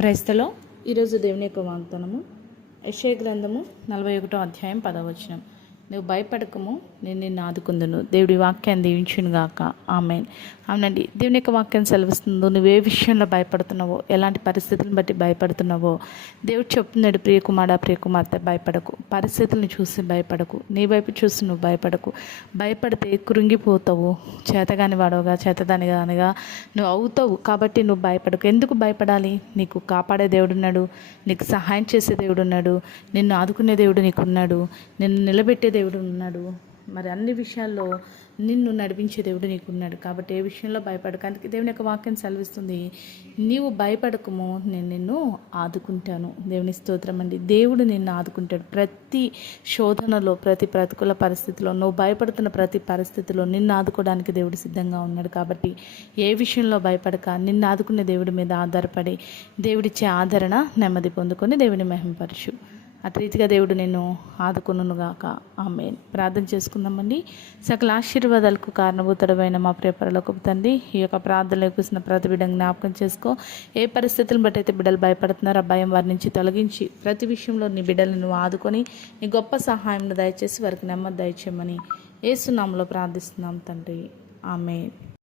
క్రైస్తలో ఈరోజు దేవుని యొక్క వాగ్దానము యెషయా గ్రంథము 41వ అధ్యాయం 10వ వచనం. నువ్వు భయపడకము, నేను నిన్ను ఆదుకుందును. దేవుడి వాక్యాన్ని దీవించును గాక. ఆమేన్. అవునండి, దేవుని యొక్క వాక్యం సెలవిస్తుందో, నువ్వు ఏ విషయంలో భయపడుతున్నావో, ఎలాంటి పరిస్థితులను బట్టి భయపడుతున్నావో దేవుడు చెప్తున్నాడు. ప్రియకుమారా, ప్రియకుమార్తె, భయపడకు. పరిస్థితులను చూసి భయపడకు. నీ వైపు చూసి నువ్వు భయపడకు. భయపడితే కృంగిపోతావు, చేతగాని వాడవుగా, చేతదాని కానిగా నువ్వు అవుతావు. కాబట్టి నువ్వు భయపడకు. ఎందుకు భయపడాలి? నీకు కాపాడే దేవుడు ఉన్నాడు, నీకు సహాయం చేసే దేవుడు ఉన్నాడు, నిన్ను ఆదుకునే దేవుడు నీకున్నాడు, నిన్ను నిలబెట్టే దేవుడు ఉన్నాడు. మరి అన్ని విషయాల్లో నిన్ను నడిపించే దేవుడు నీకున్నాడు. కాబట్టి ఏ విషయంలో భయపడకు. అందుకే దేవుని యొక్క వాక్యం సెలవిస్తుంది, నీవు భయపడకము, నేను నిన్ను ఆదుకుంటాను. దేవుని స్తోత్రం అండి. దేవుడు నిన్ను ఆదుకుంటాడు. ప్రతి శోధనలో, ప్రతి ప్రతికూల పరిస్థితిలో, నువ్వు భయపడుతున్న ప్రతి పరిస్థితిలో నిన్ను ఆదుకోవడానికి దేవుడు సిద్ధంగా ఉన్నాడు. కాబట్టి ఏ విషయంలో భయపడక, నిన్ను ఆదుకునే దేవుడి మీద ఆధారపడి దేవుడిచ్చే ఆదరణ, నెమ్మది పొందుకొని దేవుని మహిమపరచు. అటు రీతిగా దేవుడు నేను ఆదుకొనుగాక. ఆమేన్. ప్రార్థన చేసుకుందామండి. సకల ఆశీర్వాదాలకు కారణభూతుడమైన మా ప్రియ పరలోకపు తండ్రి, ఈ యొక్క ప్రార్థనలో కూర్చున్న ప్రతి బిడ్డను జ్ఞాపకం చేసుకో. ఏ పరిస్థితులను బట్టి అయితే బిడ్డలు భయపడుతున్నారో ఆ భయం వారి నుంచి తొలగించి, ప్రతి విషయంలో నీ బిడ్డలను ఆదుకొని నీ గొప్ప సహాయం దయచేసి వారికి నెమ్మది దయచేయమని యేసు నామములో ప్రార్థిస్తున్నాం తండ్రి. ఆమేన్.